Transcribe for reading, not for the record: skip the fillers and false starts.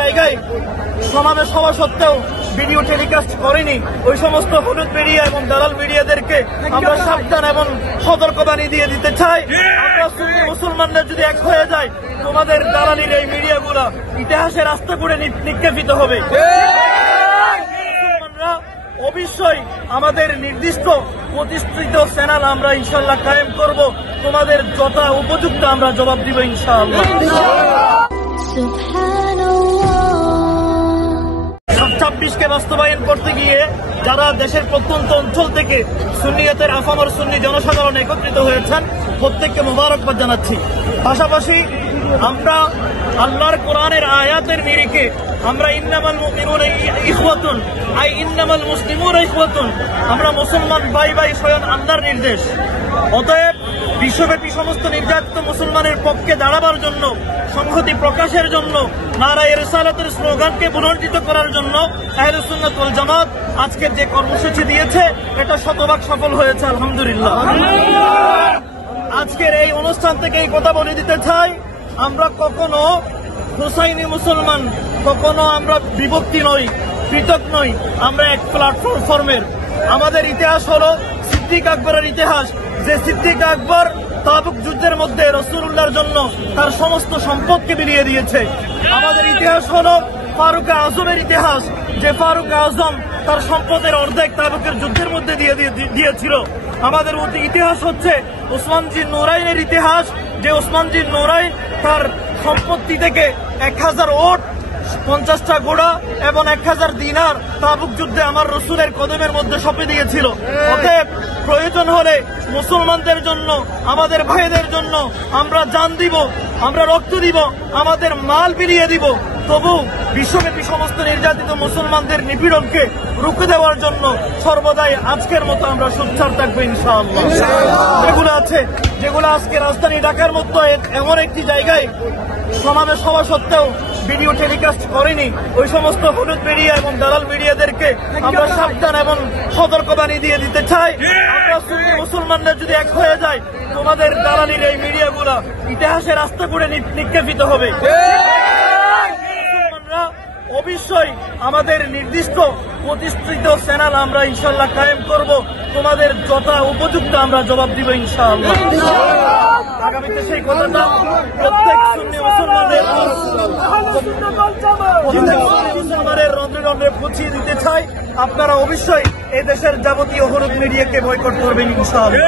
জায়গায় সমাবেশ হওয়া সত্ত্বেও ভিডিও টেলিকাস্ট করেনি, ওই সমস্ত হলুদ মিডিয়া এবং দালাল মিডিয়াদেরকে আমরা সাবধান এবং সতর্কবাণী দিয়ে দিতে চাই। আমরা সুন্নি মুসলমানরা যদি এক হয়ে যায়, তোমাদের দালালির এই মিডিয়াগুলা ইতিহাসের রাস্তা করে নিক্ষেপিত হবে। মুসলমানরা অবশ্যই আমাদের নির্দিষ্ট প্রতিষ্ঠিত চ্যানেল আমরা ইনশাল্লাহ কায়েম করব, তোমাদের যথা উপযুক্ত আমরা জবাব দিব ইনশাআল্লাহ। 26কে বাস্তবায়ন করতে গিয়ে যারা দেশের প্রত্যন্ত অঞ্চল থেকে সুন্নিয়তের আফামর সুন্নি জনসাধারণ একত্রিত হয়েছেন, প্রত্যেককে মোবারকবাদ জানাচ্ছি। পাশাপাশি আমরা আল্লাহর কোরআনের আয়াতের নিরিখে আমরা ইন্নামাল মুমিনুনা ইখওয়াতুন ইন্নামাল মুসলিমুনা ইখওয়াতুন, আমরা মুসলমান ভাই ভাই স্বয়ং আল্লাহর নির্দেশ। অতএব বিশ্বব্যাপী সমস্ত নির্যাতিত মুসলমানের পক্ষে দাঁড়াবার জন্য, সংহতি প্রকাশের জন্য, নারায়ে রিসালাতের স্লোগানকে পুনর্জিত করার জন্য আহলে সুন্নাত ওয়াল জামাত আজকের যে কর্মসূচি দিয়েছে এটা শতভাগ সফল হয়েছে আলহামদুলিল্লাহ। আজকের এই অনুষ্ঠান থেকে এই কথা বলে দিতে চাই, আমরা কখনো হুসাইনি মুসলমান, কখনো আমরা বিভক্তি নই, পৃথক নই, আমরা এক প্ল্যাটফর্মের। আমাদের ইতিহাস হলো সিদ্দিক আকবরের ইতিহাস, যে সিদ্দিক আকবর তাবুক যুদ্ধের মধ্যে রাসূলুল্লাহর জন্য তার সমস্ত সম্পদকে বিলিয়ে দিয়েছে। আমাদের ইতিহাস হলো ফারুক আজমের ইতিহাস, যে ফারুক আজম তার সম্পদের অর্ধেক তাবুকের যুদ্ধের মধ্যে দিয়েছিল। আমাদের ইতিহাস হচ্ছে ওসমানজি নুরাইনের ইতিহাস, যে ওসমানজি নুরাইন তার সম্পত্তি থেকে 1000 ওট, 50টা ঘোড়া এবং 1000 দিনার তাবুক যুদ্ধে আমার রসুলের কদমের মধ্যে সঁপে দিয়েছিল। অতএব প্রয়োজন হলে মুসলমানদের জন্য, আমাদের ভাইদের জন্য আমরা জান দিব, আমরা রক্ত দিব, আমাদের মাল বিলিয়ে দিব, তবু বিশ্বব্যাপী সমস্ত নির্যাতিত মুসলমানদের নিপীড়নকে রুখে দেওয়ার জন্য সর্বদাই আজকের মতো আমরা সোচ্চার থাকবো ইনশাআল্লাহ। যেগুলো আজকে রাজধানী ঢাকার মতো এমন একটি জায়গায় সমাবেশ হওয়া সত্ত্বেও ভিডিও টেলিকাস্ট করেনি, ওই সমস্ত হলুদ মিডিয়া এবং দালাল মিডিয়াদেরকে আমরা সাবধান এবং সতর্কবাণী দিয়ে দিতে চাই। আমরা সুন্নি মুসলমানরা যদি এক হয়ে যায়, তোমাদের দালালির এই মিডিয়াগুলা ইতিহাসের রাস্তা করে নিক্ষেপিত হবে। মুসলমানরা অবশ্যই আমাদের নির্দিষ্ট প্রতিষ্ঠিত চ্যানেল আমরা ইনশাল্লাহ কায়েম করব, তোমাদের যথা উপযুক্ত আমরা জবাব দিব ইনশাআল্লাহ। আগামীতে সেই কথাটা প্রত্যেক সুন্নি মুসলমানের রন্ধ্রে রন্ধ্রে পৌঁছিয়ে দিতে চাই। আপনারা অবশ্যই এই দেশের যাবতীয় হলুদ মিডিয়াকে বয়কট করবেন ইনশাআল্লাহ।